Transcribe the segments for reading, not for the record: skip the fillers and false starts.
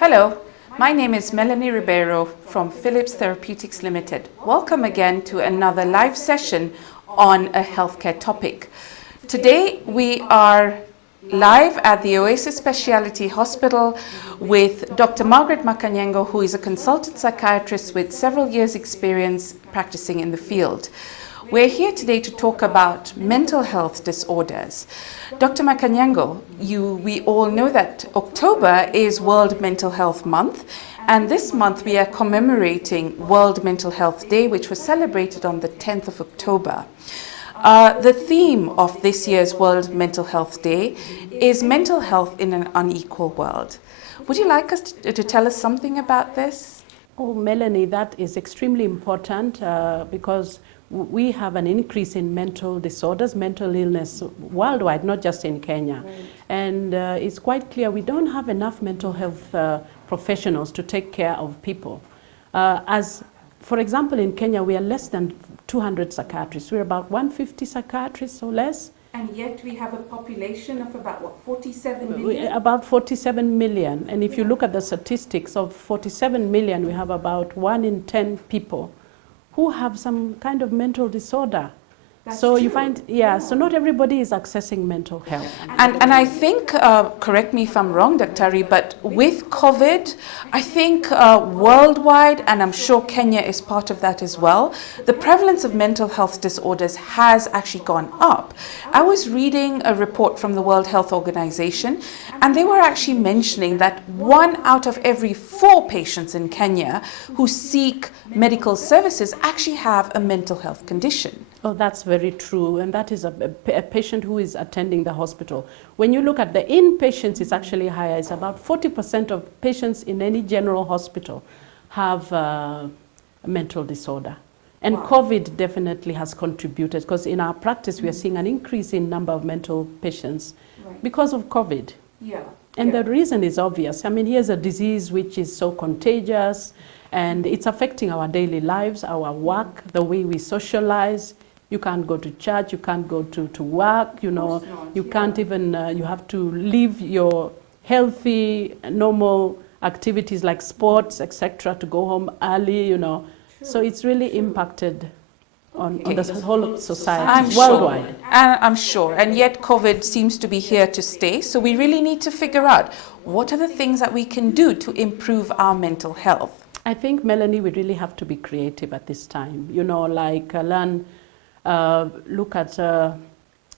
Hello, my name is Melanie Ribeiro from Philips Therapeutics Limited. Welcome again to another live session on a healthcare topic. Today we are live at the Oasis Specialty Hospital with Dr. Makanyengo, who is a consultant psychiatrist with several years' experience practicing in the field. We're here today to talk about mental health disorders. Dr. Makanyengo, we all know that October is World Mental Health Month, and this month we are commemorating World Mental Health Day, which was celebrated on the 10th of October. The theme of this year's World Mental Health Day is mental health in an unequal world. Would you like us to tell us something about this? Oh, Melanie, that is extremely important because we have an increase in mental disorders, mental illness worldwide, not just in Kenya. Right. And it's quite clear we don't have enough mental health professionals to take care of people. For example, in Kenya, we are less than 200 psychiatrists. We're about 150 psychiatrists or less. And yet we have a population of about, what, 47 million? About 47 million. And if you look at the statistics of 47 million, we have about 1 in 10 people who have some kind of mental disorder. That's so true. You find, so not everybody is accessing mental health. And I think, correct me if I'm wrong, Dr. Ari, but with COVID, I think worldwide, and I'm sure Kenya is part of that as well, the prevalence of mental health disorders has actually gone up. I was reading a report from the World Health Organization, and they were actually mentioning that 1 out of every 4 patients in Kenya who seek medical services actually have a mental health condition. Oh, that's very true, and that is a patient who is attending the hospital. When you look at the inpatients, it's actually higher. It's about 40% of patients in any general hospital have a mental disorder. And wow. COVID definitely has contributed, because in our practice we are seeing an increase in number of mental patients because of COVID. Yeah. And the reason is obvious. I mean, here's a disease which is so contagious, and it's affecting our daily lives, our work, the way we socialize. You can't go to church, you can't go to work, you know, you can't even, you have to leave your healthy, normal activities like sports, etc., to go home early, you know. So it's really impacted on the whole society worldwide. I'm sure, and yet COVID seems to be here to stay, so we really need to figure out what are the things that we can do to improve our mental health. I think, Melanie, we really have to be creative at this time, you know, like look at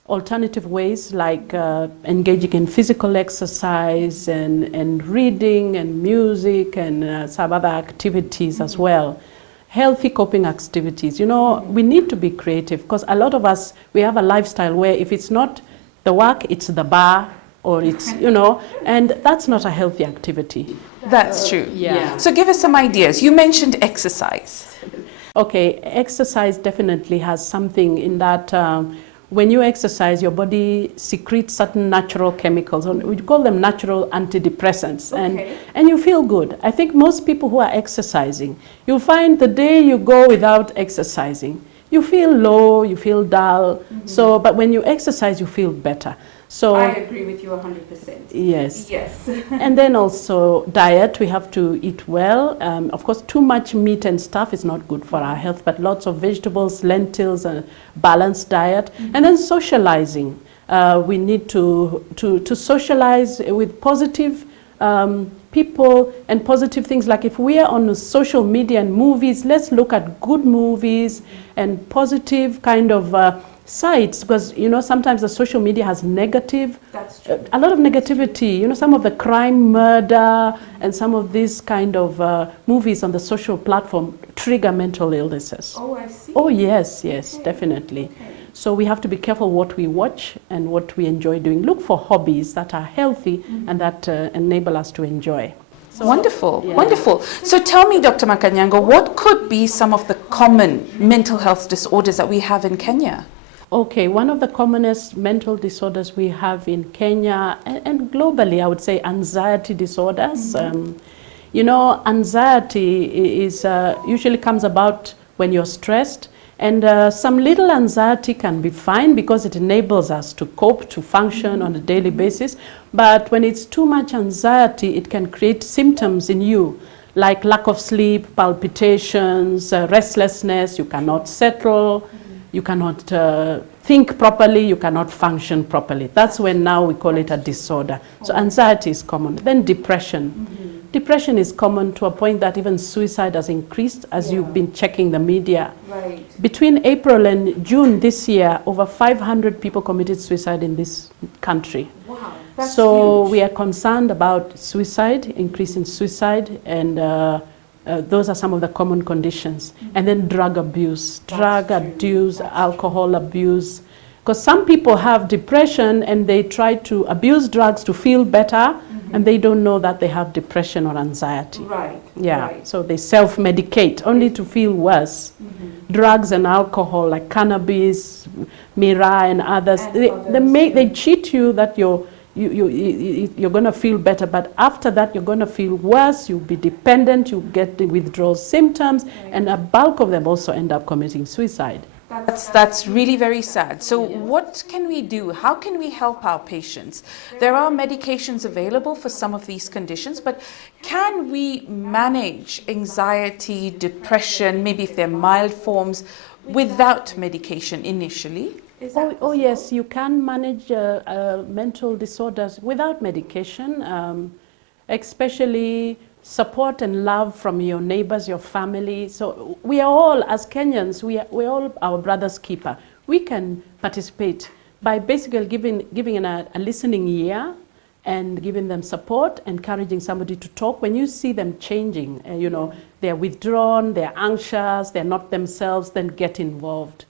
alternative ways like engaging in physical exercise and reading and music and some other activities as well. Healthy coping activities. You know, we need to be creative because a lot of us, we have a lifestyle where if it's not the work, it's the bar, or it's, you know, and that's not a healthy activity. That's true. Yeah. So give us some ideas. You mentioned exercise. Okay, exercise definitely has something in that when you exercise, your body secretes certain natural chemicals, we call them natural antidepressants, and you feel good. I think most people who are exercising, you'll find the day you go without exercising, you feel low, you feel dull, so, but when you exercise, you feel better. So I agree with you 100%. Yes. Yes. And then also diet, we have to eat well. Of course, too much meat and stuff is not good for our health, but lots of vegetables, lentils, and balanced diet. And then socializing. We need to socialize with positive people and positive things. Like if we are on social media and movies, let's look at good movies and positive kind of sites, because you know sometimes the social media has negative, a lot of negativity, you know, some of the crime, murder, and some of these kind of movies on the social platform trigger mental illnesses. Oh, I see. Oh yes, definitely. So we have to be careful what we watch and what we enjoy doing. Look for hobbies that are healthy and that enable us to enjoy. So, wonderful, wonderful. So tell me, Dr. Makanyengo, what could be some of the common mental health disorders that we have in Kenya? Okay, one of the commonest mental disorders we have in Kenya and globally, I would say anxiety disorders. You know, anxiety is usually comes about when you're stressed And some little anxiety can be fine because it enables us to cope, to function on a daily basis. But when it's too much anxiety, it can create symptoms in you, like lack of sleep, palpitations, restlessness, you cannot settle, you cannot think properly, you cannot function properly. That's when now we call it a disorder. So anxiety is common. Then depression. Depression is common to a point that even suicide has increased, as you've been checking the media. Right. Between April and June this year, over 500 people committed suicide in this country. Wow, that's So huge. we are concerned about suicide, increase in suicide, and those are some of the common conditions. And then drug abuse, drug abuse, alcohol abuse. Because some people have depression and they try to abuse drugs to feel better, and they don't know that they have depression or anxiety. Right. Yeah, Right. so they self-medicate only to feel worse. Drugs and alcohol like cannabis, Mira and others, And they cheat you that you're going to feel better, but after that you're going to feel worse, you'll be dependent, you get the withdrawal symptoms, and a bulk of them also end up committing suicide. That's really very sad. So what can we do? How can we help our patients? There are medications available for some of these conditions, but can we manage anxiety, depression, maybe if they're mild forms, without medication initially? Oh yes, you can manage mental disorders without medication, especially support and love from your neighbors, your family. So we are all, as Kenyans, we're all our brother's keeper. We can participate by basically giving a listening ear and giving them support, encouraging somebody to talk. When you see them changing, they're withdrawn, they're anxious, they're not themselves, then get involved.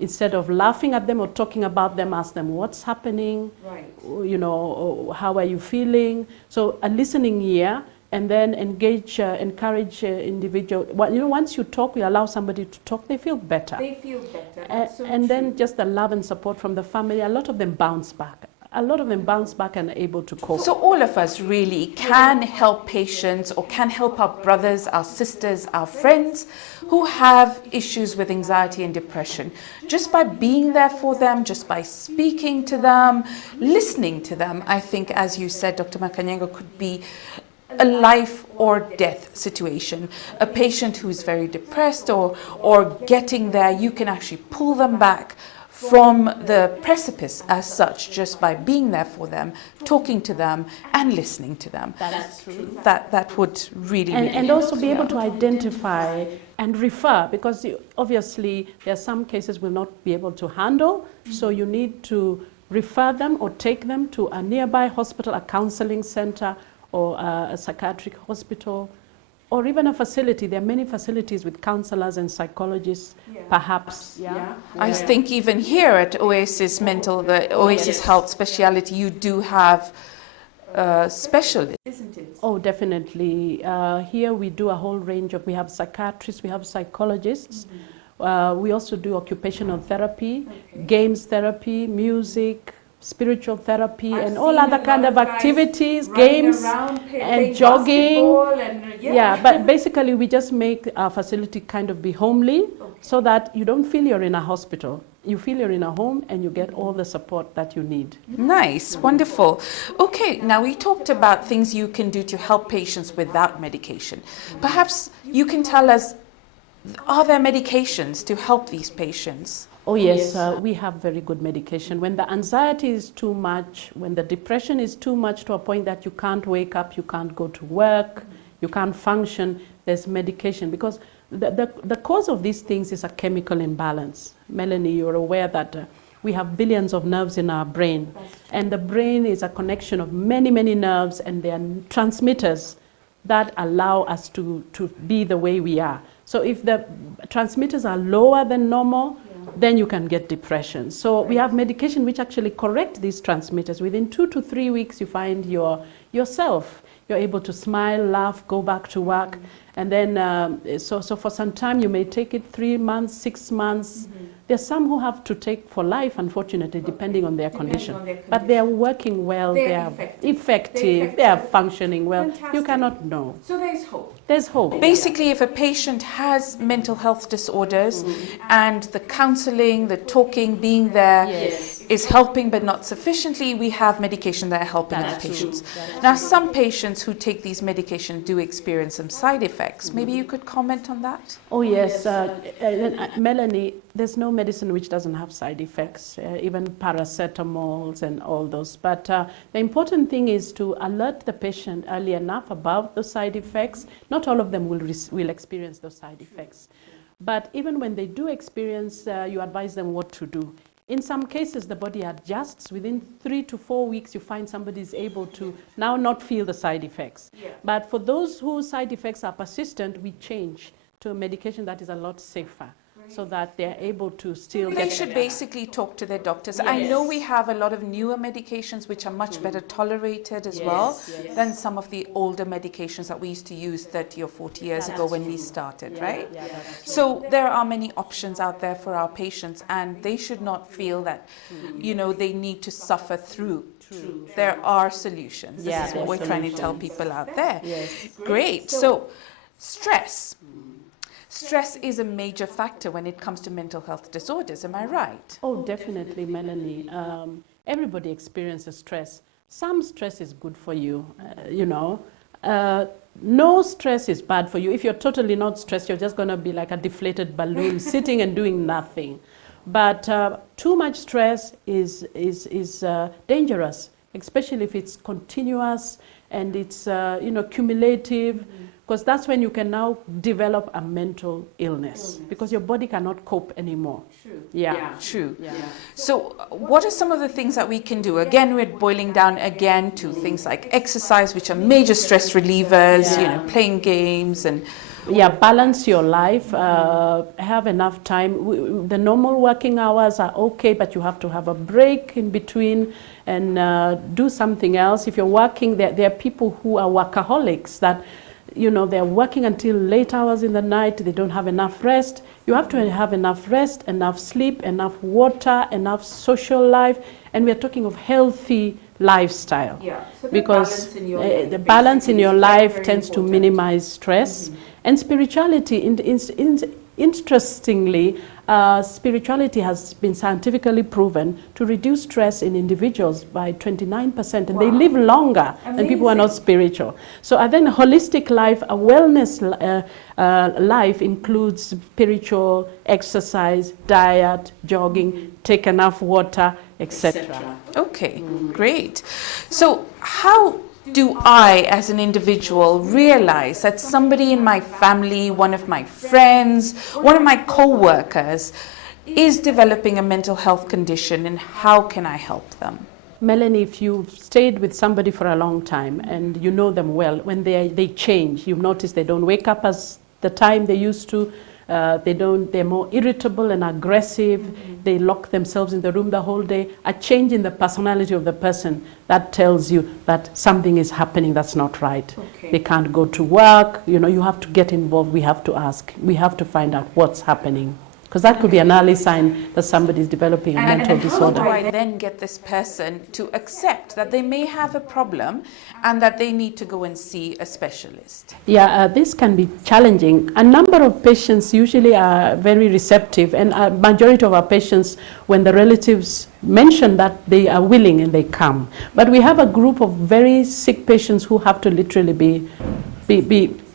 Instead of laughing at them or talking about them, ask them what's happening, Right. How are you feeling? So a listening ear, and then encourage individual. Once you talk, you allow somebody to talk, they feel better. They feel better. And then just the love and support from the family, a lot of them bounce back. A lot of them bounce back and are able to cope. So all of us really can help patients or can help our brothers, our sisters, our friends who have issues with anxiety and depression. Just by being there for them, just by speaking to them, listening to them, I think, as you said, Dr. Makanyengo, could be a life or death situation. A patient who is very depressed or getting there, you can actually pull them back from the precipice as such, just by being there for them, talking to them and listening to them. That's true. That would really And also be able to identify and refer, because obviously there are some cases we'll not be able to handle, so you need to refer them or take them to a nearby hospital, a counseling center, or a psychiatric hospital, or even a facility. There are many facilities with counselors and psychologists, perhaps. I think even here at Oasis the Oasis Health Speciality, you do have specialists, isn't it? Oh, definitely. Here we do a whole range we have psychiatrists, we have psychologists. We also do occupational therapy, games therapy, music, spiritual therapy, and all other kind of activities, games, and jogging. But basically we just make our facility kind of be homely, so that you don't feel you're in a hospital. You feel you're in a home and you get all the support that you need. Nice, wonderful. Okay, now we talked about things you can do to help patients without medication. Perhaps you can tell us, are there medications to help these patients? Oh yes, we have very good medication. When the anxiety is too much, when the depression is too much to a point that you can't wake up, you can't go to work, you can't function, there's medication. Because the cause of these things is a chemical imbalance. Melanie, you're aware that we have billions of nerves in our brain. And the brain is a connection of many, many nerves, and they are transmitters that allow us to be the way we are. So if the transmitters are lower than normal, then you can get depression. So we have medication which actually correct these transmitters. Within 2 to 3 weeks, you find yourself. You're able to smile, laugh, go back to work. And then, so for some time, you may take it 3 months, 6 months. There's some who have to take for life, unfortunately, depending on their condition. on their But they are working well, they are effective, they are functioning well. Fantastic. You cannot know. So there's hope. There's hope. Basically, if a patient has mental health disorders and the counseling, the talking, being there is helping but not sufficiently, we have medication that are helping those patients. Now, some patients who take these medications do experience some side effects. Maybe you could comment on that? Oh yes, Melanie, there's no medicine which doesn't have side effects, even paracetamols and all those. But the important thing is to alert the patient early enough about the side effects. Not all of them will experience those side effects. But even when they do experience, you advise them what to do. In some cases, the body adjusts. Within 3 to 4 weeks, you find somebody is able to now not feel the side effects. But for those whose side effects are persistent, we change to a medication that is a lot safer, so that they're able to still They get should basically talk to their doctors. I know we have a lot of newer medications which are much better tolerated as well than some of the older medications that we used to use 30 or 40 years ago when we started, right? So there are many options out there for our patients, and they should not feel that, you know, they need to suffer through. There are solutions. This is what we're trying to tell people out there. Great. So stress. Stress is a major factor when it comes to mental health disorders, am I right? Oh, definitely, Melanie. Everybody experiences stress. Some stress is good for you, you know. No stress is bad for you. If you're totally not stressed, you're just going to be like a deflated balloon sitting and doing nothing. But too much stress is dangerous, especially if it's continuous and it's cumulative. Because that's when you can now develop a mental illness, because your body cannot cope anymore. True. So what are some of the things that we can do? Again, we're boiling down again to things like exercise, which are major stress relievers, you know, playing games and... Balance your life, have enough time. The normal working hours are okay, but you have to have a break in between and do something else. If you're working, there are people who are workaholics that, you know, they're working until late hours in the night, they don't have enough rest. You have to have enough rest, enough sleep, enough water, enough social life, and we're talking of healthy lifestyle. So because the balance in your life tends to minimize stress. And spirituality, interestingly, spirituality has been scientifically proven to reduce stress in individuals by 29%, and they live longer than people who are not spiritual. So then a holistic life, a wellness life includes spiritual exercise, diet, jogging, take enough water, etc. Okay, great. So how do I, as an individual, realize that somebody in my family, one of my friends, one of my co-workers is developing a mental health condition, and how can I help them? Melanie, if you've stayed with somebody for a long time and you know them well, when they change, you've noticed they don't wake up as the time they used to, they're more irritable and aggressive, they lock themselves in the room the whole day, a change in the personality of the person, that tells you that something is happening that's not right. They can't go to work, you know, you have to get involved, we have to ask, we have to find out what's happening. Because that could be an early sign that somebody is developing a mental disorder. How do I then get this person to accept that they may have a problem and that they need to go and see a specialist? This can be challenging. A number of patients usually are very receptive, and a majority of our patients, when the relatives mention that, they are willing and they come. But we have a group of very sick patients who have to literally be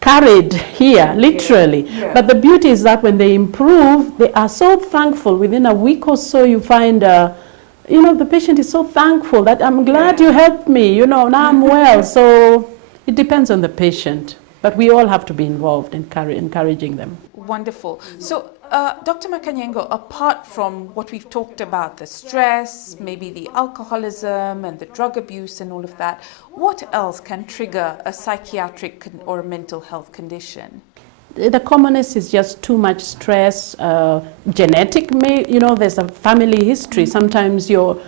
carried here, literally. But the beauty is that when they improve, they are so thankful. Within a week or so, you find, the patient is so thankful that I'm glad you helped me, now I'm well. So it depends on the patient. But we all have to be involved in encouraging them. Wonderful. So, Dr. Makanyengo, apart from what we've talked about, the stress, maybe the alcoholism and the drug abuse and all of that, what else can trigger a psychiatric or a mental health condition? The commonest is just too much stress, genetic, there's a family history. Sometimes your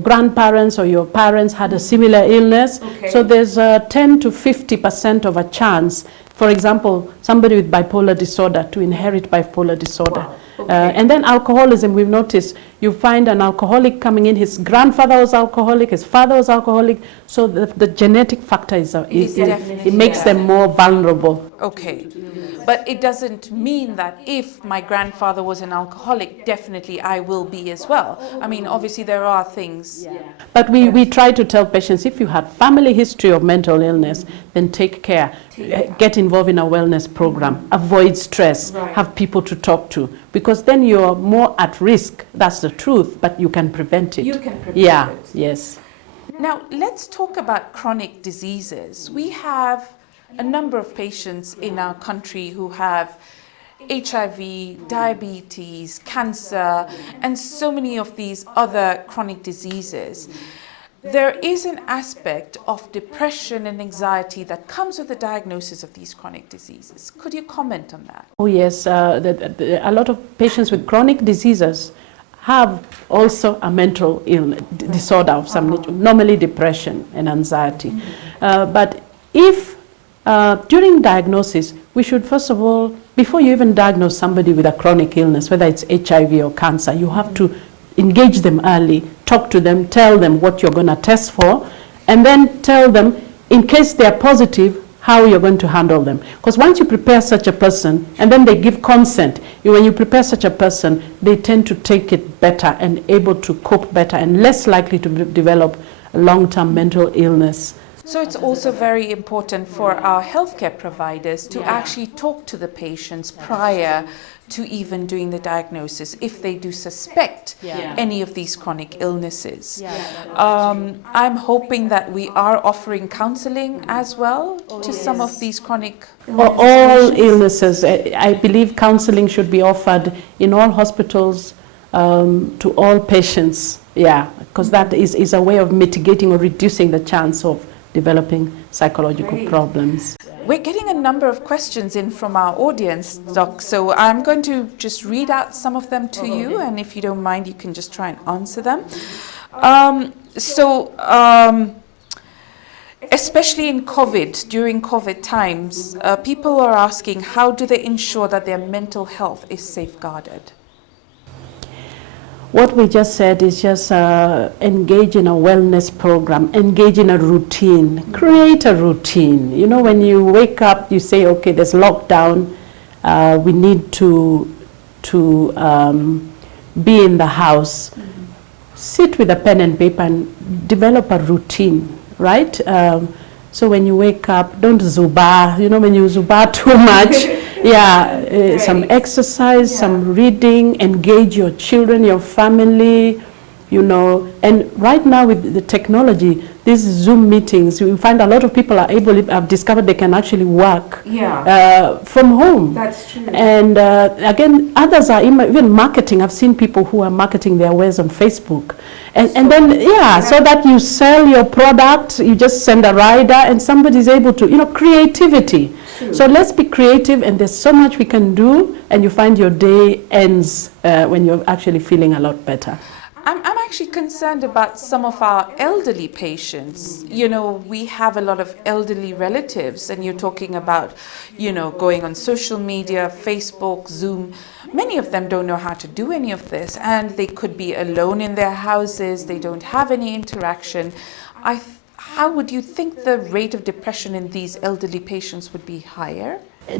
grandparents or your parents had a similar illness. So there's a 10 to 50% of a chance, for example, somebody with bipolar disorder to inherit bipolar disorder. And then alcoholism, we've noticed, you find an alcoholic coming in, his grandfather was alcoholic, his father was alcoholic, so the genetic factor it makes them more vulnerable. Okay. But it doesn't mean that if my grandfather was an alcoholic, definitely I will be as well. I mean, obviously there are things. Yeah. But we try to tell patients, if you had family history of mental illness, then take care. Get involved in a wellness program. Avoid stress. Have people to talk to. Because then you're more at risk. That's the truth, but you can prevent it. You can prevent it. Yes. Now, let's talk about chronic diseases. We have a number of patients in our country who have HIV, diabetes, cancer, and so many of these other chronic diseases. There is an aspect of depression and anxiety that comes with the diagnosis of these chronic diseases. Could you comment on that? Oh yes, a lot of patients with chronic diseases have also a mental illness, disorder of some nature, normally depression and anxiety. But if during diagnosis, we should first of all, before you even diagnose somebody with a chronic illness, whether it's HIV or cancer, you have to engage them early, talk to them, tell them what you're going to test for, and then tell them, in case they're positive, how you're going to handle them. Because once you prepare such a person, and then they give consent, when you prepare such a person, they tend to take it better and able to cope better and less likely to develop a long-term mental illness. So it's also very important for our healthcare providers to actually talk to the patients prior to even doing the diagnosis if they do suspect any of these chronic illnesses. I'm hoping that we are offering counseling as well to some of these chronic illnesses. All illnesses. I believe counseling should be offered in all hospitals to all patients. Because that is a way of mitigating or reducing the chance of developing psychological problems. We're getting a number of questions in from our audience, Doc, so I'm going to just read out some of them to you, and if you don't mind, you can just try and answer them. Especially in COVID, during COVID times, people are asking, how do they ensure that their mental health is safeguarded? What we just said is just engage in a wellness program, engage in a routine, create a routine. You know, when you wake up, you say, okay, there's lockdown, we need to be in the house. Sit with a pen and paper and develop a routine, right? So when you wake up, don't zuba. You know, when you zuba too much, some exercise, some reading, engage your children, your family, you know. And right now with the technology, these Zoom meetings, we find a lot of people are able, I've discovered they can actually work from home. That's true. And again, others are even marketing. I've seen people who are marketing their wares on Facebook. And then, so that you sell your product, you just send a rider and somebody's able to, you know, creativity. True. So let's be creative, and there's so much we can do, and you find your day ends when you're actually feeling a lot better. I'm actually concerned about some of our elderly patients. You know, we have a lot of elderly relatives, and you're talking about, you know, going on social media, Facebook, Zoom. Many of them don't know how to do any of this, and they could be alone in their houses. They don't have any interaction. How would you think the rate of depression in these elderly patients would be higher?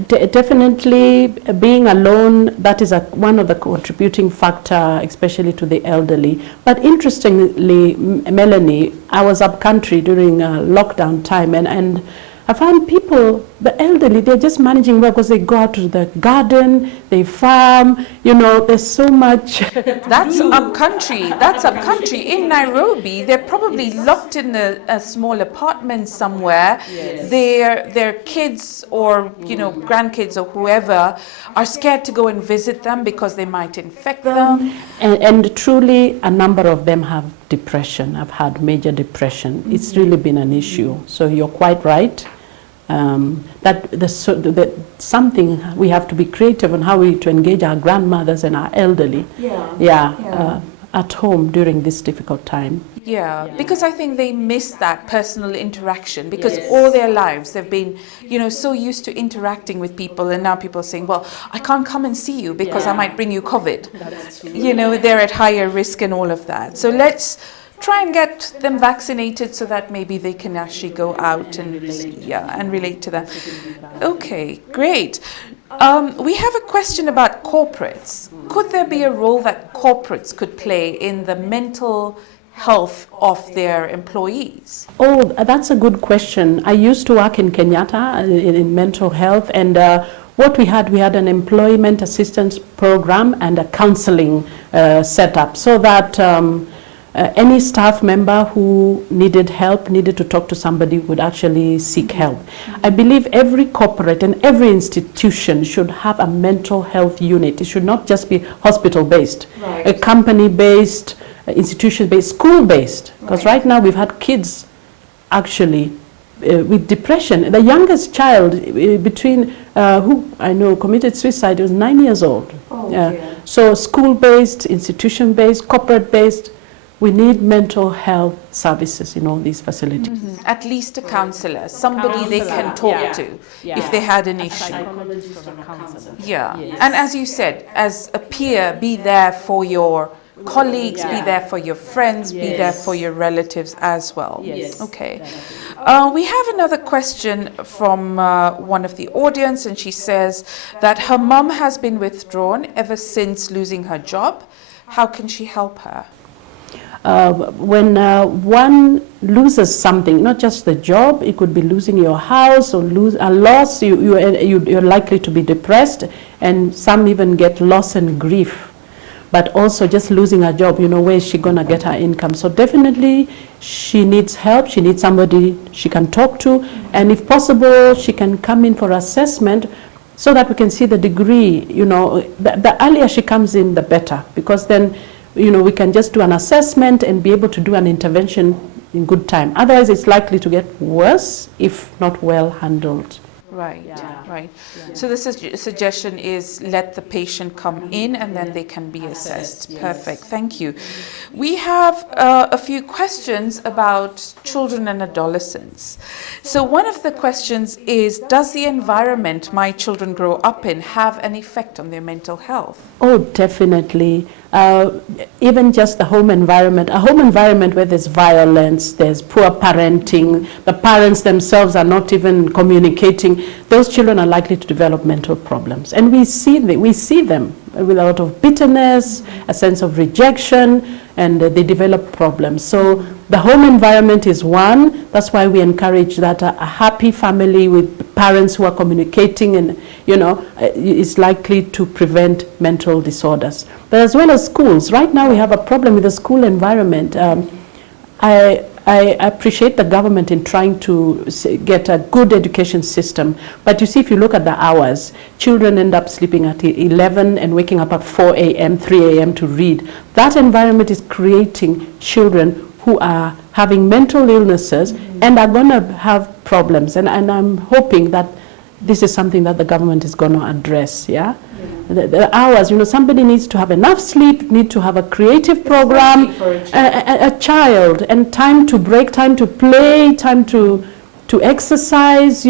Definitely being alone, that is one of the contributing factor, especially to the elderly. But interestingly, Melanie, I was up country during lockdown time, and I found people, the elderly, they're just managing well because they go out to the garden, they farm, you know, there's so much. That's up country. That's up country. In Nairobi, they're probably locked in a small apartment somewhere. Yes. Their kids or, you know, grandkids or whoever are scared to go and visit them because they might infect them. And truly, a number of them have depression, have had major depression. Mm-hmm. It's really been an issue. So you're quite right. That something we have to be creative on how to engage our grandmothers and our elderly at home during this difficult time. Yeah, because I think they miss that personal interaction because all their lives they've been, so used to interacting with people, and now people are saying, well, I can't come and see you because I might bring you COVID. That's true. They're at higher risk and all of that. So let's try and get them vaccinated so that maybe they can actually go out and relate to that. Okay, great. We have a question about corporates. Could there be a role that corporates could play in the mental health of their employees? Oh, that's a good question. I used to work in Kenyatta in mental health, and what we had an employment assistance program and a counseling setup so that any staff member who needed help, needed to talk to somebody, would actually seek help. I believe every corporate and every institution should have a mental health unit. It should not just be hospital-based, a company-based, institution-based, school-based. Because right now we've had kids actually with depression. The youngest child between who I know committed suicide was 9 years old. So school-based, institution-based, corporate-based, we need mental health services in all these facilities. At least a counselor, somebody they can talk to if they had an issue. And as you said, as a peer, be there for your colleagues, be there for your friends, be there for your relatives as well. Okay. We have another question from one of the audience, and she says that her mum has been withdrawn ever since losing her job. How can she help her? When one loses something, not just the job, it could be losing your house or lose a loss, you're likely to be depressed, and some even get loss and grief. But also just losing a job, where is she going to get her income? So definitely she needs help, she needs somebody she can talk to, and if possible, she can come in for assessment so that we can see the degree, the earlier she comes in, the better, because then we can just do an assessment and be able to do an intervention in good time. Otherwise, it's likely to get worse if not well handled. Right. So the suggestion is let the patient come in and then they can be assessed. Perfect, thank you. We have a few questions about children and adolescents. So one of the questions is, does the environment my children grow up in have an effect on their mental health? Oh, definitely. Even just the home environment, a home environment where there's violence, there's poor parenting, the parents themselves are not even communicating, those children are likely to develop mental problems. And we see them with a lot of bitterness, a sense of rejection, and they develop problems. So the home environment is one. That's why we encourage that a happy family with parents who are communicating and, is likely to prevent mental disorders. But as well as schools, right now we have a problem with the school environment. I appreciate the government in trying to get a good education system. But you see, if you look at the hours, children end up sleeping at 11 and waking up at 4 a.m., 3 a.m. to read. That environment is creating children who are having mental illnesses and are going to have problems. And I'm hoping that this is something that the government is going to address, The hours, somebody needs to have enough sleep, need to have a creative program, a child, and time to break, time to play, time to exercise,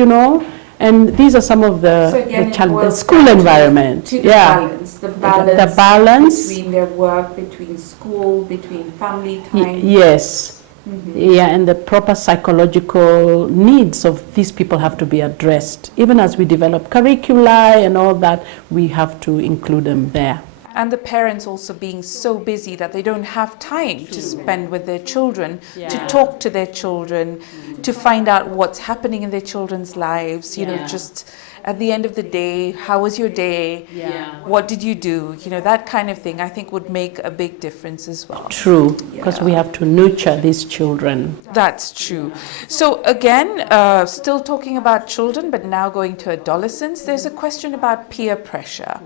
and these are some of the challenges. School environment, the balance between their work, between school, between family time. Yes. And the proper psychological needs of these people have to be addressed. Even as we develop curricula and all that, we have to include them there. And the parents also being so busy that they don't have time to spend with their children, to talk to their children, to find out what's happening in their children's lives, just at the end of the day, how was your day? What did you do? That kind of thing I think would make a big difference as well. True, because we have to nurture these children. That's true. So again, still talking about children, but now going to adolescents, there's a question about peer pressure.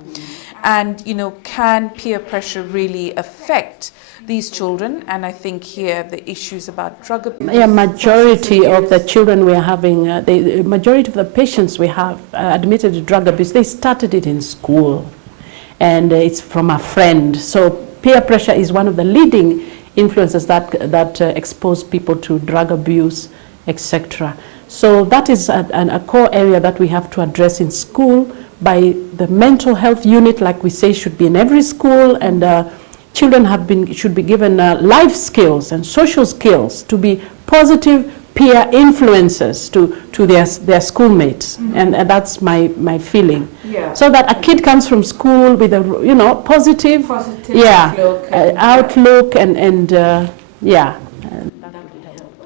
And, can peer pressure really affect these children? And I think here the issues about drug abuse. Majority of the children we are having, the majority of the patients we have admitted to drug abuse, they started it in school. And it's from a friend. So peer pressure is one of the leading influences that expose people to drug abuse, etc. So that is a core area that we have to address in school by the mental health unit, like we say, should be in every school, and children should be given life skills and social skills to be positive peer influences to their schoolmates, and that's my feeling. Yeah. So that a kid comes from school with a positive outlook and yeah.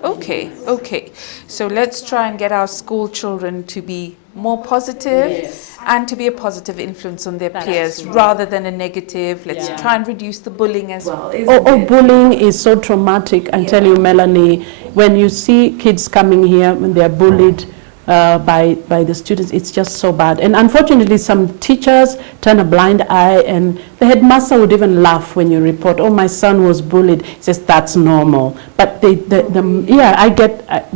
Okay. So let's try and get our school children to be more positive, Yes. and to be a positive influence on their peers rather than a negative. Let's try and reduce the bullying as well. Bullying is so traumatic. I tell you, Melanie, when you see kids coming here when they're bullied by the students, it's just so bad. And unfortunately, some teachers turn a blind eye, and the headmaster would even laugh when you report, "Oh, my son was bullied." He says that's normal. But we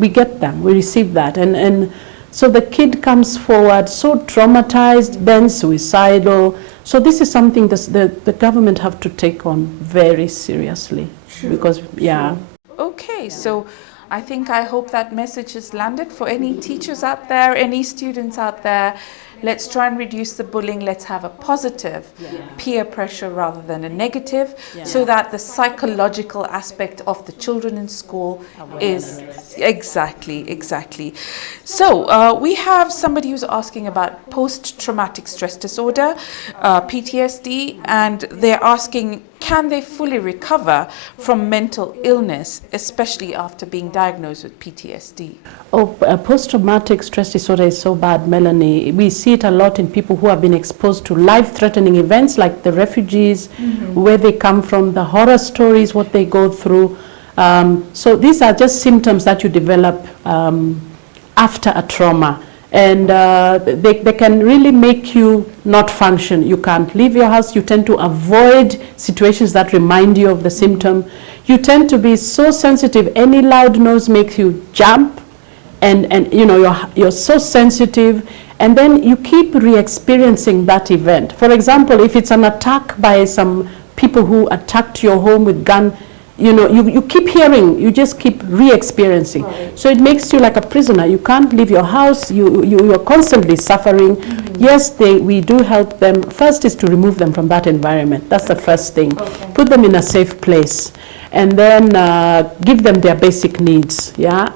get them. We receive that, and so the kid comes forward so traumatized, then suicidal. So this is something the government have to take on very seriously. True. Because Okay, so I hope that message has landed for any teachers out there, any students out there. Let's try and reduce the bullying. Let's have a positive peer pressure rather than a negative, so that the psychological aspect of the children in school is exactly. So we have somebody who's asking about post-traumatic stress disorder, PTSD, and they're asking, can they fully recover from mental illness, especially after being diagnosed with PTSD? Post-traumatic stress disorder is so bad, Melanie. We see it a lot in people who have been exposed to life-threatening events like the refugees, where they come from, the horror stories, what they go through. So these are just symptoms that you develop after a trauma. And they can really make you not function. You can't leave your house. You tend to avoid situations that remind you of the symptom. You tend to be so sensitive. Any loud noise makes you jump, and you're so sensitive, and then you keep re-experiencing that event. For example, if it's an attack by some people who attacked your home with gun, you keep hearing, you just keep re-experiencing. Right. So it makes you like a prisoner. You can't leave your house. You are constantly suffering. Yes, we do help them. First is to remove them from that environment. That's the first thing. Okay. Put them in a safe place, and then give them their basic needs.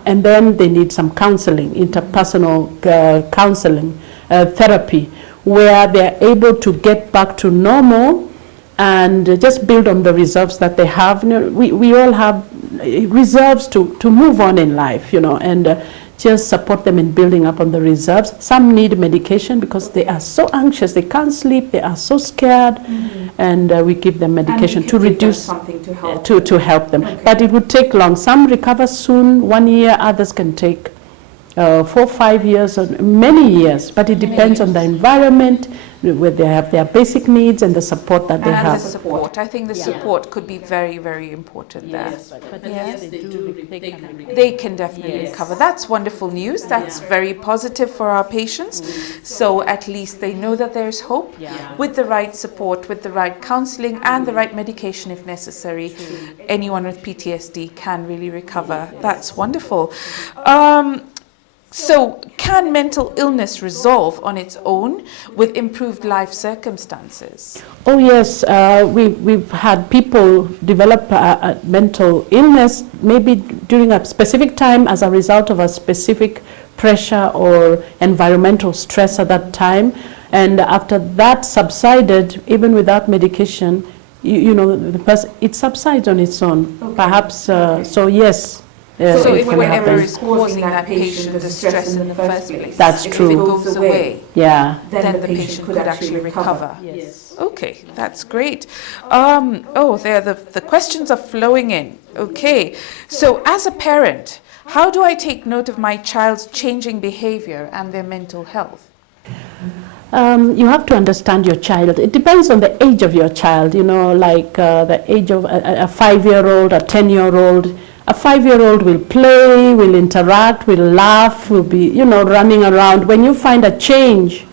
And then they need some counseling, interpersonal counseling, therapy, where they're able to get back to normal and just build on the reserves that they have. We all have reserves to move on in life, and just support them in building up on the reserves. Some need medication because they are so anxious, they can't sleep, they are so scared, and we give them medication to reduce, something to help to help them. Okay. But it would take long. Some recover soon, 1 year, others can take 4 or 5 years, or many years, but it depends on the environment, where they have their basic needs and the support that they have. And the support. I think the support could be very, very important there. But yes, they can definitely recover. That's wonderful news. That's very positive for our patients. So at least they know that there's hope. With the right support, with the right counseling and the right medication if necessary, anyone with PTSD can really recover. That's wonderful. So, can mental illness resolve on its own with improved life circumstances? Oh yes, we've had people develop a mental illness maybe during a specific time as a result of a specific pressure or environmental stress at that time. And after that subsided, even without medication, it subsides on its own. Okay. Perhaps, so yes. So if whatever is causing that patient the stress in the first place, that's true. If it goes away, then the patient could actually recover. Yes. Okay, that's great. The questions are flowing in. Okay, so as a parent, how do I take note of my child's changing behavior and their mental health? You have to understand your child. It depends on the age of your child, like the age of a 5-year-old, a 10-year-old. A 5-year-old will play, will interact, will laugh, will be, running around. When you find a change,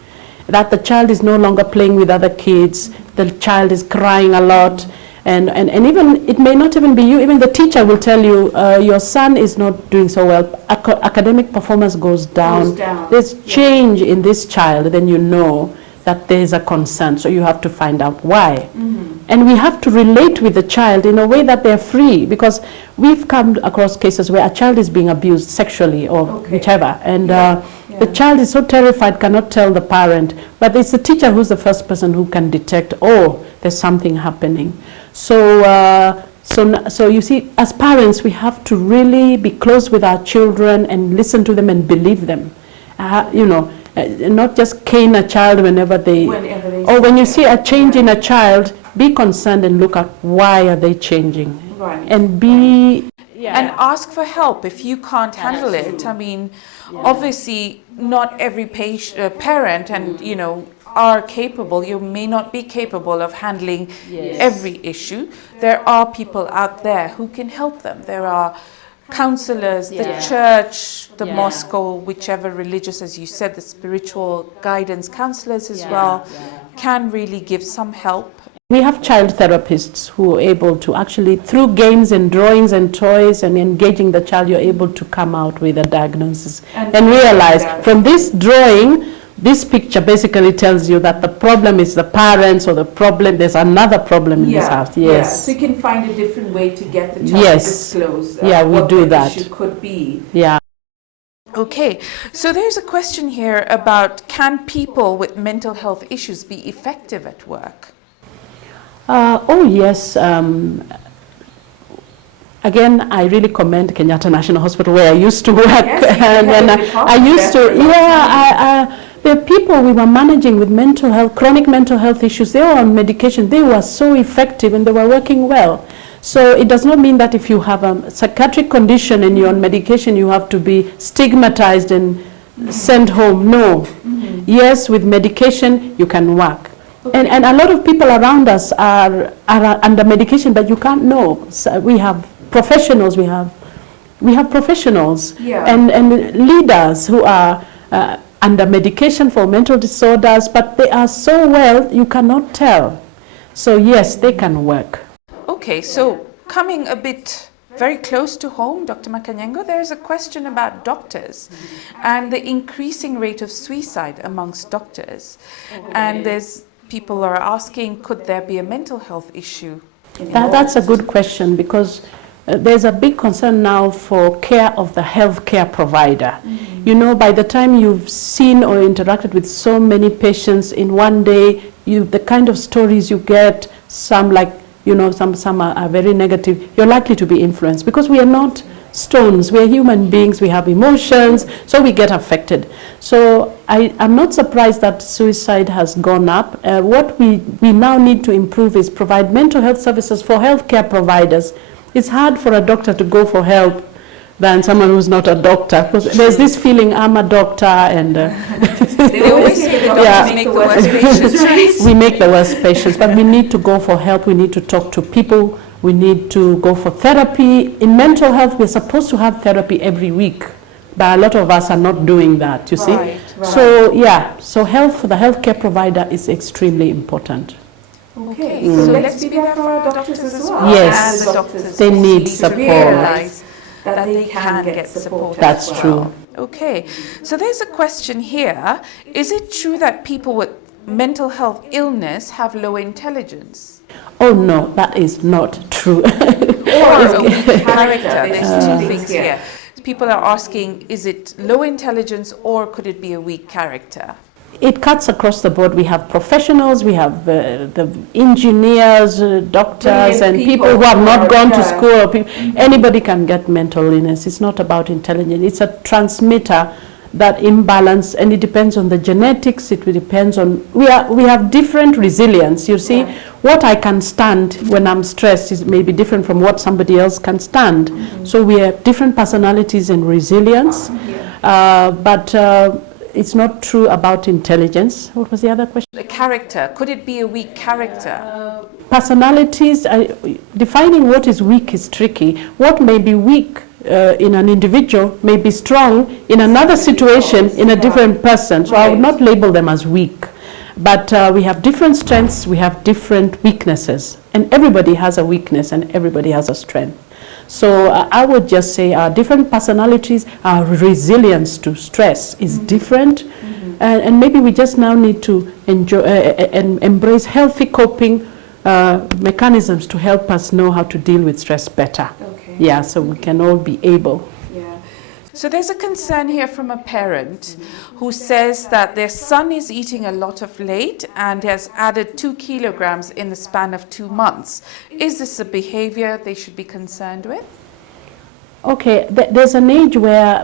that the child is no longer playing with other kids, the child is crying a lot, And even, it may not even be you, even the teacher will tell you, your son is not doing so well, academic performance goes down. There's change in this child, then you know that there is a concern, so you have to find out why. And we have to relate with the child in a way that they're free, because we've come across cases where a child is being abused sexually or whichever, and the child is so terrified, cannot tell the parent, but it's the teacher who's the first person who can detect, oh, there's something happening. So you see, as parents, we have to really be close with our children and listen to them and believe them. You know, not just cane a child whenever they or when you see a change in a child, be concerned and look at why are they changing, and be and ask for help if you can't handle it. I mean, obviously, not every parent and you know are capable. You may not be capable of handling every issue. There are people out there who can help them. There are counselors, the church, the mosque, or whichever religious, as you said, the spiritual guidance counselors as well, can really give some help. We have child therapists who are able to actually, through games and drawings and toys and engaging the child, you're able to come out with a diagnosis and realize from this drawing, this picture basically tells you that the problem is the parents, or the problem, there's another problem in this house. Yes. So you can find a different way to get the child to disclose we do that. Issue could be. Okay, so there's a question here about, can people with mental health issues be effective at work? Oh yes. Again, I really commend Kenyatta National Hospital, where I used to work. And I used to, the people we were managing with mental health, chronic mental health issues, they were on medication. They were so effective and they were working well. So it does not mean that if you have a psychiatric condition and you're on medication, you have to be stigmatized and sent home. No. Yes, with medication, you can work. And a lot of people around us are under medication, but you can't know. So we have professionals, we have professionals and leaders who are under medication for mental disorders, but they are so well, you cannot tell. So yes, they can work. Okay, so coming a bit very close to home, Dr. Makanyengo, there's a question about doctors and the increasing rate of suicide amongst doctors. And there's people are asking, could there be a mental health issue? That's a good question, because there's a big concern now for care of the healthcare provider. You know, by the time you've seen or interacted with so many patients in one day, the kind of stories you get, some like, you know, some are very negative, you're likely to be influenced, because we are not stones, we're human beings, we have emotions, so we get affected. So I'm not surprised that suicide has gone up. What we now need to improve is provide mental health services for healthcare providers. It's hard for a doctor to go for help than someone who's not a doctor, because there's this feeling, I'm a doctor, and they always say the doctors make the worst patients. We make the worst patients, but we need to go for help. We need to talk to people. We need to go for therapy. In mental health, we're supposed to have therapy every week, but a lot of us are not doing that, you see. So so health for the healthcare provider is extremely important. Okay, so let's be there for our doctors as well. Yes, and the doctors they need support. Realize that they can get support. That's as well. true. Okay, so there's a question here. Is it true that people with mental health illness have low intelligence? Oh no, that is not true. Or a weak character. There's two things here. People are asking, is it low intelligence or could it be a weak character? It cuts across the board. We have professionals, we have the engineers, doctors, and people who have not gone to school. Anybody can get mental illness. It's not about intelligence. It's a transmitter, that imbalance, and it depends on the genetics. It depends on, we have different resilience. You see, what I can stand when I'm stressed is maybe different from what somebody else can stand. So we have different personalities and resilience, but it's not true about intelligence. What was the other question? The character. Could it be a weak character? Personalities, defining what is weak is tricky. What may be weak in an individual may be strong in another situation in a different person. So I would not label them as weak. But we have different strengths, we have different weaknesses. And everybody has a weakness and everybody has a strength. So I would just say our different personalities, our resilience to stress is different. And maybe we just now need to enjoy and embrace healthy coping mechanisms to help us know how to deal with stress better. Okay. Yeah, so we can all be able. Yeah. So there's a concern here from a parent who says that their son is eating a lot of late and has added 2 kilograms in the span of 2 months. Is this a behavior they should be concerned with? Okay, there's an age where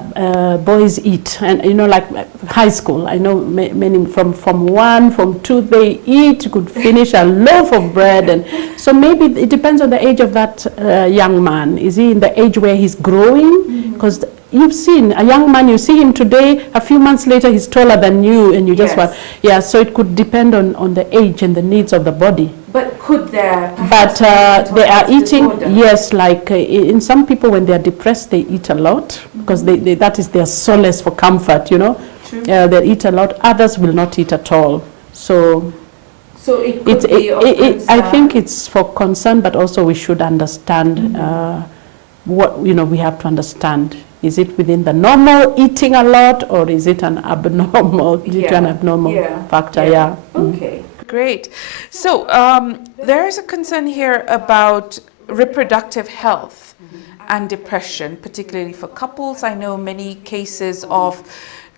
boys eat, and like high school. I know many from 1, from 2, they eat, could finish a loaf of bread, and so maybe it depends on the age of that young man. Is he in the age where he's growing? Because you've seen a young man, you see him today, a few months later he's taller than you, and you just want, so it could depend on the age and the needs of the body. But could there? But they are eating, disorder? yes, like in some people when they are depressed, they eat a lot because that is their solace for comfort, True. They eat a lot. Others will not eat at all. So it could be of concern. I think it's for concern, but also we should understand what, we have to understand. Is it within the normal eating a lot, or is it an abnormal, factor? Yeah. Okay. Great. So there is a concern here about reproductive health and depression, particularly for couples. I know many cases of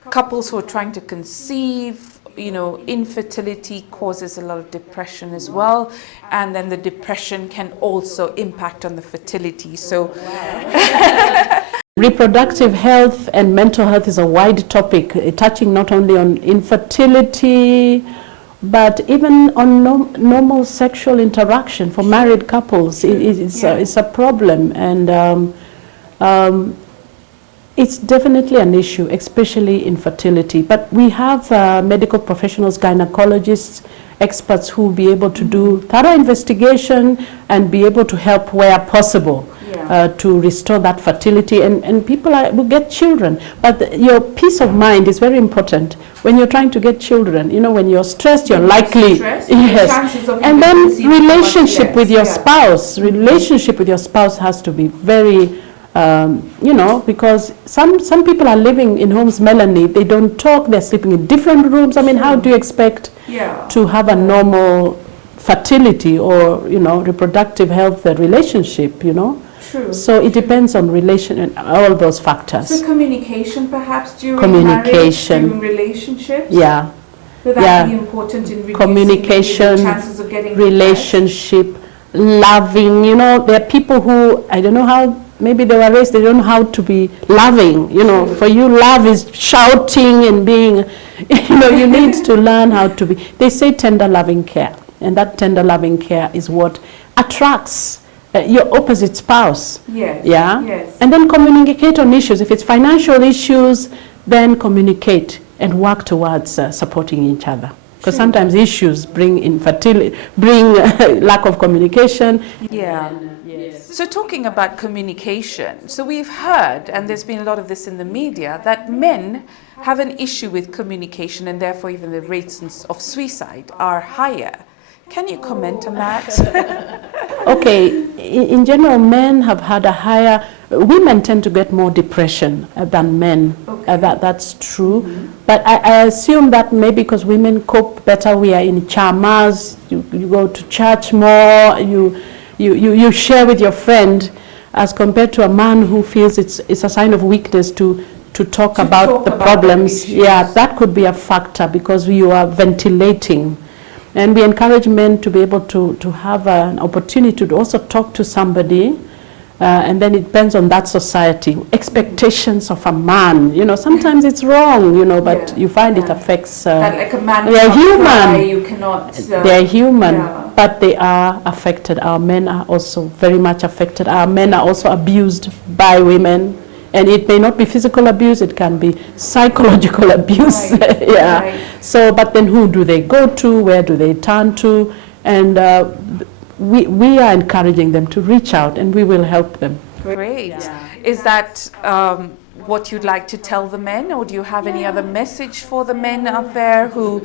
couples who are trying to conceive, infertility causes a lot of depression as well. And then the depression can also impact on the fertility. So reproductive health and mental health is a wide topic, touching not only on infertility, but even on normal sexual interaction for married couples. It's a problem, and it's definitely an issue, especially infertility. But we have medical professionals, gynecologists, experts who will be able to do thorough investigation and be able to help where possible. To restore that fertility, and people will get children. But your peace of mind is very important when you're trying to get children. When you're stressed, you're likely, yes. And then relationship with your spouse. Relationship with your spouse has to be very, because some people are living in homes, Melanie, they don't talk, they're sleeping in different rooms. I mean, how do you expect to have a normal fertility or, reproductive health relationship, True. So it depends on relation and all those factors. So communication perhaps during marriage, during relationships? Yeah. Would that be important in reducing communication, the chances of getting relationship, loving, there are people who, I don't know how, maybe they were raised, they don't know how to be loving, For you, love is shouting and being, you need to learn how to be. They say tender loving care, and that tender loving care is what attracts your opposite spouse. Yes. Yeah. Yes. And then communicate on issues. If it's financial issues, then communicate and work towards supporting each other. Because sometimes issues bring infertility, bring lack of communication. Yeah. Yes. So talking about communication, so we've heard, and there's been a lot of this in the media, that men have an issue with communication, and therefore even the rates of suicide are higher. Can you comment on that? Okay, in general, men have had a higher, women tend to get more depression than men. Okay. That's true. But I assume that maybe because women cope better, we are in chamas, you go to church more, you share with your friend, as compared to a man who feels it's a sign of weakness to talk about the problems. Yeah, that could be a factor because you are ventilating. And we encourage men to be able to have an opportunity to also talk to somebody, and then it depends on that society. Expectations of a man, sometimes it's wrong, but you find it affects. That like a man they're human. Cry, you cannot. They're human, but they are affected. Our men are also very much affected. Our men are also abused by women. And it may not be physical abuse, it can be psychological abuse. Right. Right. So, but then who do they go to? Where do they turn to? And we are encouraging them to reach out, and we will help them. Great. Yeah. Is that what you'd like to tell the men, or do you have any other message for the men out there who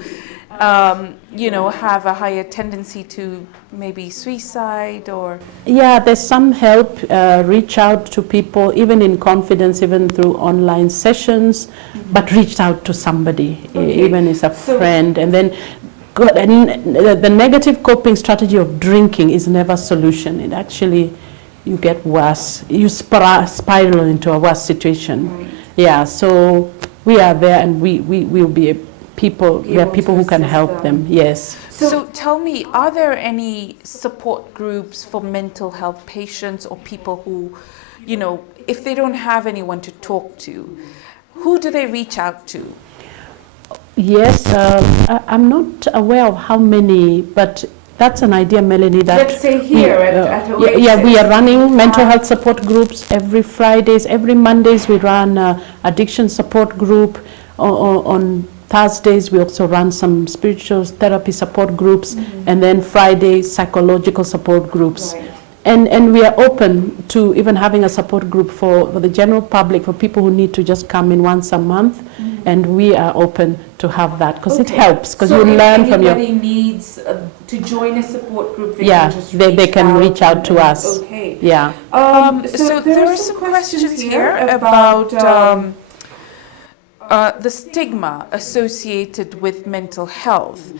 have a higher tendency to maybe suicide or? Yeah, there's some help. Reach out to people, even in confidence, even through online sessions, but reach out to somebody, even as a friend. And then the negative coping strategy of drinking is never a solution. It actually, you get worse. You spiral into a worse situation. Right. Yeah, so we are there, and we will be people. There are people who can help them. Yes. So tell me, are there any support groups for mental health patients or people who, if they don't have anyone to talk to, who do they reach out to? Yes, I'm not aware of how many, but that's an idea, Melanie. That let's say here at Oasis. Yeah, we are running mental health support groups every Fridays. Every Mondays we run addiction support group. On Thursdays we also run some spiritual therapy support groups, and then Friday psychological support groups. Right. And we are open to even having a support group for the general public, for people who need to just come in once a month, and we are open to have that because it helps, because you learn from your... So if anybody needs to join a support group, they can reach out to us. Okay. Yeah. So there are some questions here about the stigma associated with mental health.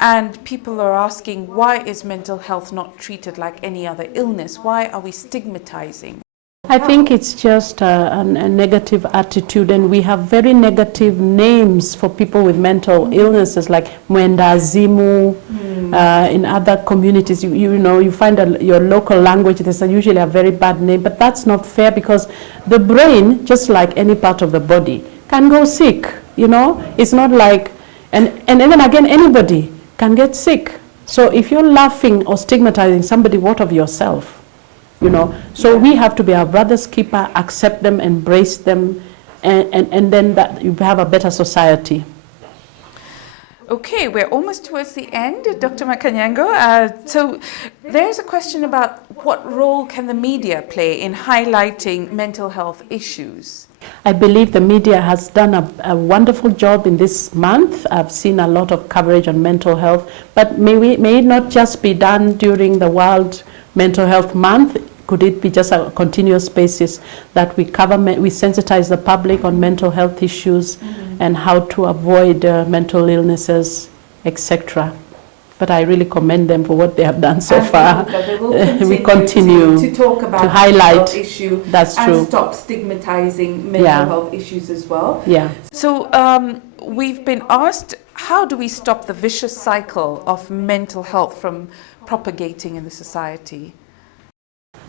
And people are asking, why is mental health not treated like any other illness? Why are we stigmatizing? I think it's just a negative attitude, and we have very negative names for people with mental illnesses, like Mwendazimu. In other communities, you find your local language, there's usually a very bad name, but that's not fair, because the brain, just like any part of the body, can go sick. It's not like, and then again, anybody can get sick. So if you're laughing or stigmatizing somebody, what of yourself? So we have to be our brother's keeper, accept them, embrace them, and then that you have a better society. Okay, we're almost towards the end, Dr. Makanyengo. So there's a question about what role can the media play in highlighting mental health issues? I believe the media has done a wonderful job in this month. I've seen a lot of coverage on mental health, but may it not just be done during the World Mental Health Month? Could it be just a continuous basis that we sensitize the public on mental health issues and how to avoid mental illnesses, etc.? But I really commend them for what they have done so far. We continue to talk about to highlight the issue. That's true. And stop stigmatizing mental health issues as well. Yeah. So we've been asked, how do we stop the vicious cycle of mental health from propagating in the society?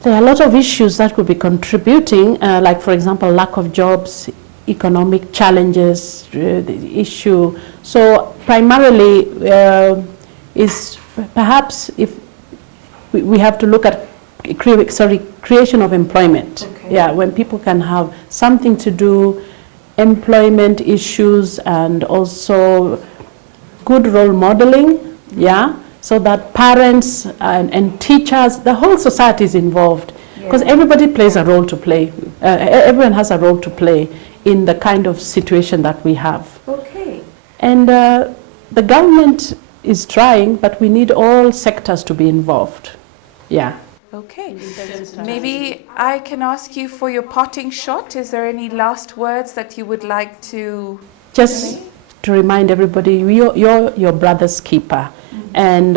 There are a lot of issues that could be contributing, like, for example, lack of jobs, economic challenges, the issue. So primarily is perhaps if we have to look at creation of employment. Okay. Yeah, when people can have something to do, employment issues, and also good role modeling. Yeah. So that parents and teachers, the whole society is involved, because everybody plays a role to play. Everyone has a role to play in the kind of situation that we have. Okay. And the government is trying, but we need all sectors to be involved. Yeah. Okay. Maybe I can ask you for your parting shot. Is there any last words that you would like to say? To remind everybody, you're your brother's keeper. And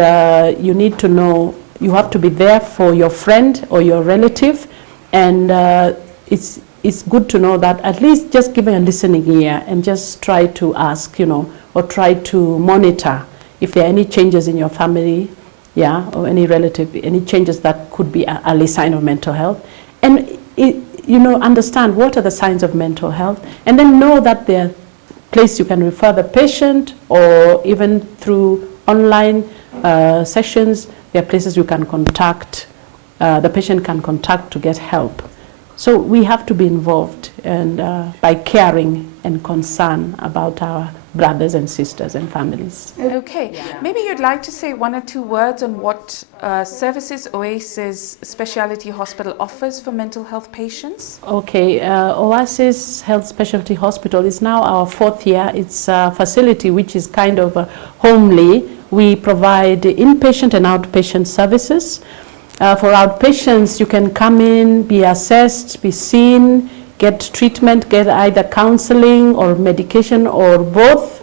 you need to know, you have to be there for your friend or your relative, and it's good to know that at least just give a listening ear and just try to ask, or try to monitor if there are any changes in your family, or any relative, any changes that could be an early sign of mental health. And understand what are the signs of mental health, and then know that there are places you can refer the patient, or even through online sessions, there are places you can contact, the patient can contact to get help. So we have to be involved and by caring and concern about our brothers and sisters and families. Okay, maybe you'd like to say one or two words on what services Oasis Specialty Hospital offers for mental health patients? Okay, Oasis Health Specialty Hospital is now our 4th year. It's a facility which is kind of homely. We provide inpatient and outpatient services. For outpatients, you can come in, be assessed, be seen, get treatment, get either counseling or medication or both,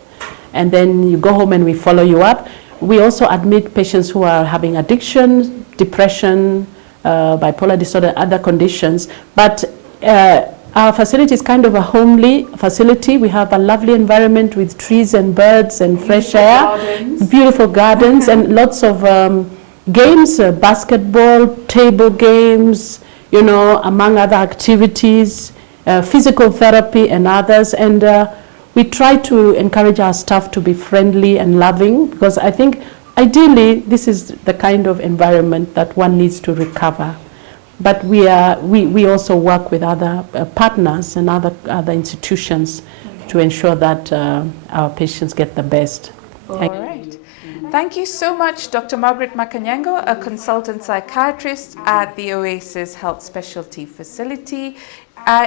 and then you go home and we follow you up. We also admit patients who are having addiction, depression, bipolar disorder, other conditions. But our facility is kind of a homely facility. We have a lovely environment with trees and birds and fresh air, beautiful gardens, and lots of games, basketball, table games, you know, among other activities, physical therapy and others. And we try to encourage our staff to be friendly and loving, because I think ideally this is the kind of environment that one needs to recover. But we also work with other partners and other institutions to ensure that our patients get the best. All right. Thank you so much, Dr. Makanyengo, a consultant psychiatrist at the Oasis Health Specialty Facility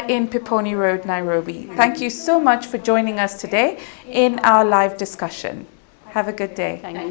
in Peponi Road, Nairobi. Thank you so much for joining us today in our live discussion. Have a good day. Thank you.